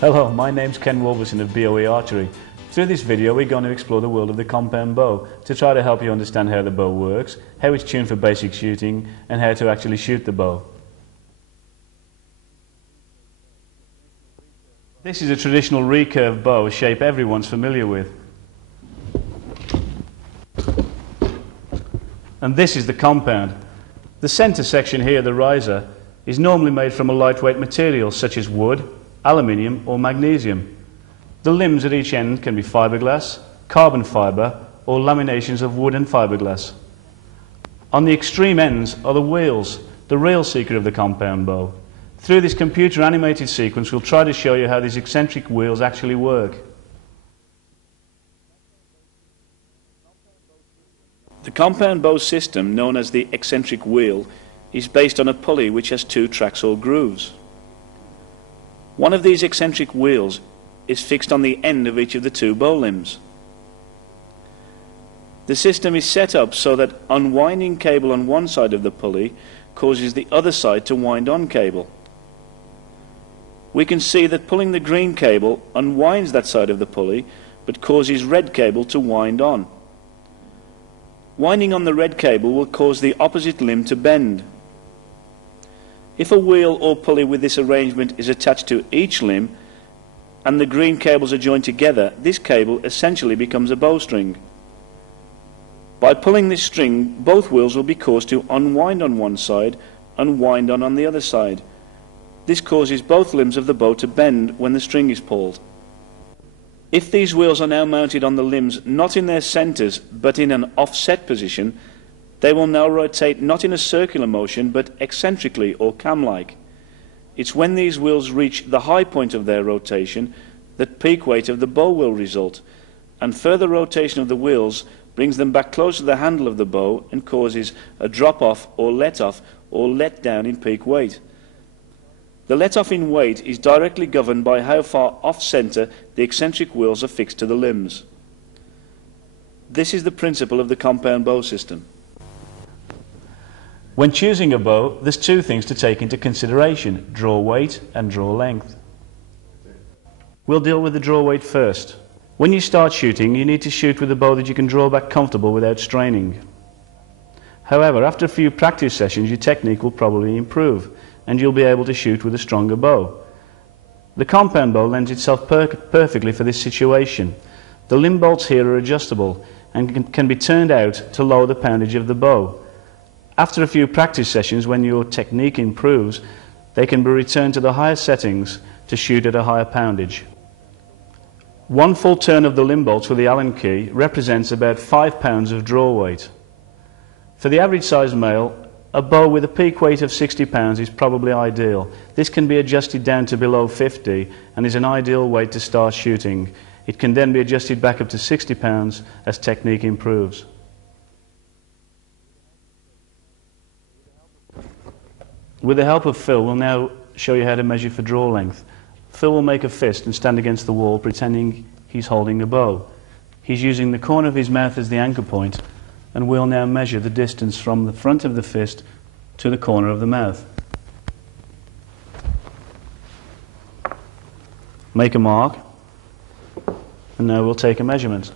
Hello, my name's Ken Wolverhampton of BOE Archery. Through this video we're going to explore the world of the compound bow to try to help you understand how the bow works, how it's tuned for basic shooting and how to actually shoot the bow. This is a traditional recurve bow, a shape everyone's familiar with. And this is the compound. The centre section here, the riser, is normally made from a lightweight material such as wood, aluminium or magnesium. The limbs at each end can be fiberglass, carbon fibre or laminations of wood and fiberglass. On the extreme ends are the wheels, the real secret of the compound bow. Through this computer animated sequence we'll try to show you how these eccentric wheels actually work. The compound bow system, known as the eccentric wheel, is based on a pulley which has two tracks or grooves. One of these eccentric wheels is fixed on the end of each of the two bow limbs. The system is set up so that unwinding cable on one side of the pulley causes the other side to wind on cable. We can see that pulling the green cable unwinds that side of the pulley but causes red cable to wind on. Winding on the red cable will cause the opposite limb to bend. If a wheel or pulley with this arrangement is attached to each limb and the green cables are joined together, this cable essentially becomes a bowstring. By pulling this string, both wheels will be caused to unwind on one side and wind on the other side. This causes both limbs of the bow to bend when the string is pulled. If these wheels are now mounted on the limbs not in their centres but in an offset position, they will now rotate not in a circular motion but eccentrically or cam-like. It's when these wheels reach the high point of their rotation that peak weight of the bow will result, and further rotation of the wheels brings them back close to the handle of the bow and causes a drop-off or let down in peak weight. The let-off in weight is directly governed by how far off-centre the eccentric wheels are fixed to the limbs. This is the principle of the compound bow system. When choosing a bow, there's two things to take into consideration: draw weight and draw length. We'll deal with the draw weight first. When you start shooting, you need to shoot with a bow that you can draw back comfortable without straining. However, after a few practice sessions, your technique will probably improve and you'll be able to shoot with a stronger bow. The compound bow lends itself perfectly for this situation. The limb bolts here are adjustable and can be turned out to lower the poundage of the bow. After a few practice sessions, when your technique improves, they can be returned to the higher settings to shoot at a higher poundage. One full turn of the limb bolts with the Allen key represents about 5 pounds of draw weight. For the average sized male, a bow with a peak weight of 60 pounds is probably ideal. This can be adjusted down to below 50 and is an ideal weight to start shooting. It can then be adjusted back up to 60 pounds as technique improves. With the help of Phil, we'll now show you how to measure for draw length. Phil will make a fist and stand against the wall pretending he's holding a bow. He's using the corner of his mouth as the anchor point, and we'll now measure the distance from the front of the fist to the corner of the mouth. Make a mark, and now we'll take a measurement.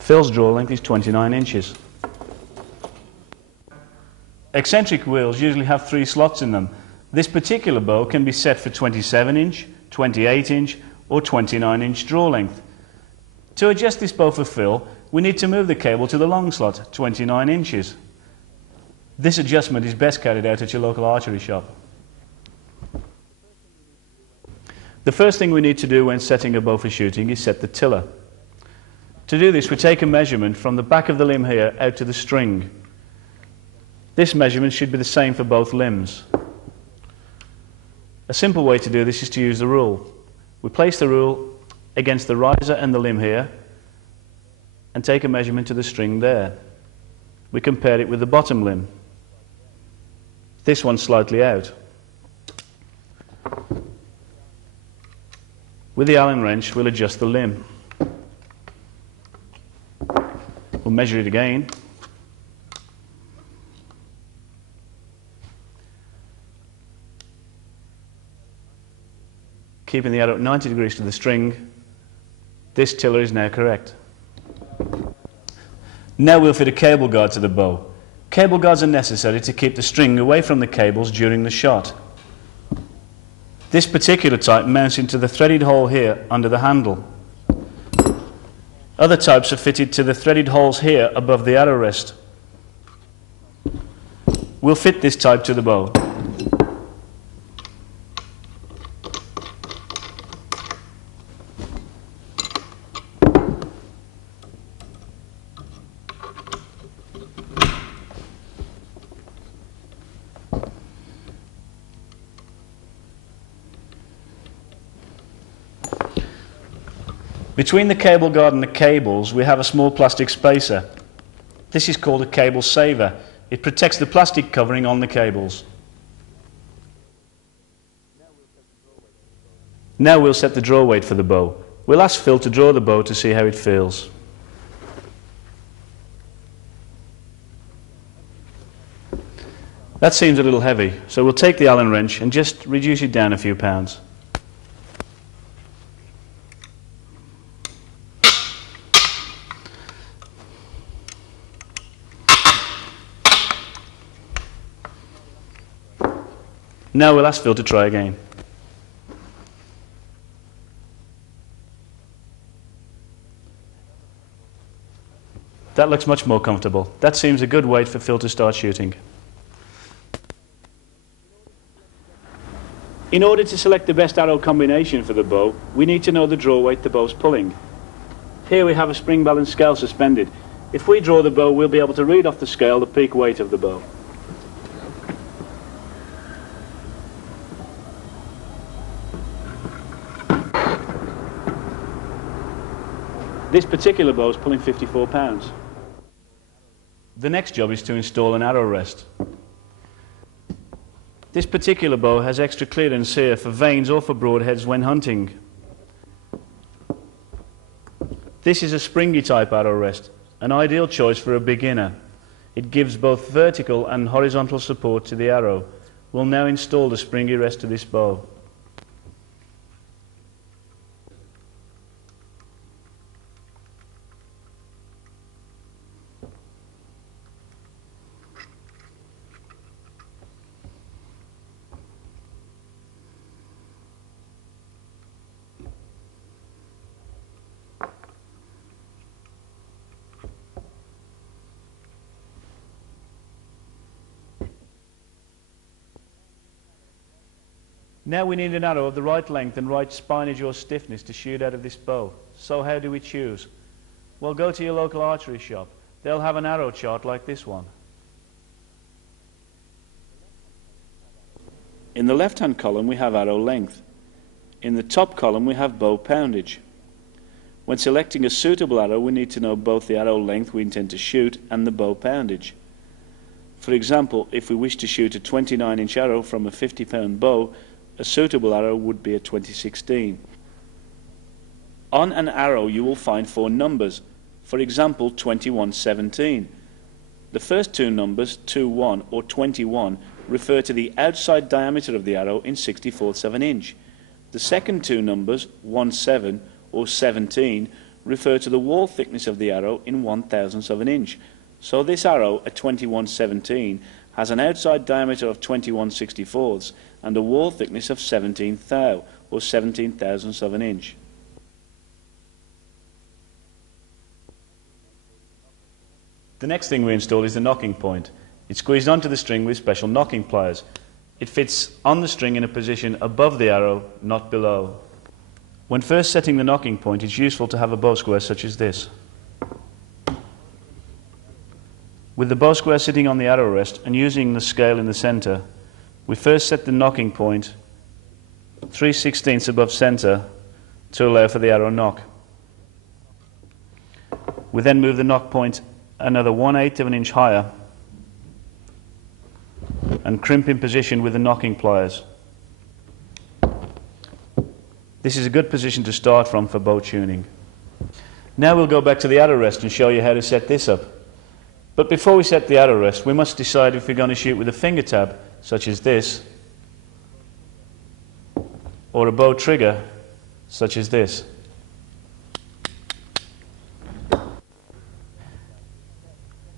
Phil's draw length is 29 inches. Eccentric wheels usually have 3 slots in them. This particular bow can be set for 27 inch, 28 inch or 29 inch draw length. To adjust this bow for Phil, we need to move the cable to the long slot, 29 inches. This adjustment is best carried out at your local archery shop. The first thing we need to do when setting a bow for shooting is set the tiller. To do this, we take a measurement from the back of the limb here out to the string. This measurement should be the same for both limbs. A simple way to do this is to use the rule. We place the rule against the riser and the limb here and take a measurement to the string there. We compare it with the bottom limb. This one's slightly out. With the Allen wrench, we'll adjust the limb. We'll measure it again keeping the arrow at 90 degrees to the string, this tiller is now correct. Now we'll fit a cable guard to the bow. Cable guards are necessary to keep the string away from the cables during the shot. This particular type mounts into the threaded hole here under the handle. Other types are fitted to the threaded holes here above the arrow rest. We'll fit this type to the bow. Between the cable guard and the cables we have a small plastic spacer. This is called a cable saver. It protects the plastic covering on the cables. Now we'll set the draw weight for the bow. We'll ask Phil to draw the bow to see how it feels. That seems a little heavy, so we'll take the Allen wrench and just reduce it down a few pounds. Now we'll ask Phil to try again. That looks much more comfortable. That seems a good weight for Phil to start shooting. In order to select the best arrow combination for the bow, we need to know the draw weight the bow's pulling. Here we have a spring balance scale suspended. If we draw the bow, we'll be able to read off the scale the peak weight of the bow. This particular bow is pulling 54 pounds. The next job is to install an arrow rest. This particular bow has extra clearance here for vanes or for broadheads when hunting. This is a springy type arrow rest, an ideal choice for a beginner. It gives both vertical and horizontal support to the arrow. We'll now install the springy rest to this bow. Now we need an arrow of the right length and right spine edge or stiffness to shoot out of this bow. So how do we choose? Well, go to your local archery shop. They'll have an arrow chart like this one. In the left-hand column we have arrow length. In the top column we have bow poundage. When selecting a suitable arrow we need to know both the arrow length we intend to shoot and the bow poundage. For example, if we wish to shoot a 29-inch arrow from a 50-pound bow, a suitable arrow would be a 2016. On an arrow you will find 4 numbers, for example 2117. The first 2 numbers, 21 or 21, refer to the outside diameter of the arrow in 64ths of an inch. The second 2 numbers, 17 or 17, refer to the wall thickness of the arrow in 1/1000th of an inch. So this arrow, a 2117, has an outside diameter of 21/64ths and a wall thickness of 17 thou, or 17,000ths of an inch. The next thing we install is the knocking point. It's squeezed onto the string with special knocking pliers. It fits on the string in a position above the arrow, not below. When first setting the knocking point, it's useful to have a bow square such as this. With the bow square sitting on the arrow rest and using the scale in the center, we first set the knocking point 3/16 above center to allow for the arrow knock. We then move the knock point another 1/8 of an inch higher and crimp in position with the knocking pliers. This is a good position to start from for bow tuning. Now we'll go back to the arrow rest and show you how to set this up. But before we set the arrow rest, we must decide if we're going to shoot with a finger tab, such as this, or a bow trigger, such as this.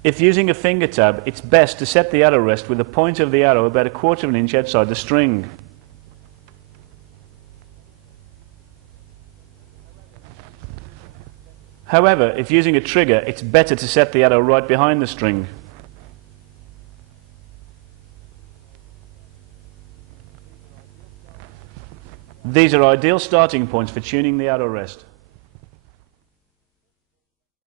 If using a finger tab, it's best to set the arrow rest with the point of the arrow about 1/4 of an inch outside the string. However, if using a trigger, it's better to set the arrow right behind the string. These are ideal starting points for tuning the arrow rest.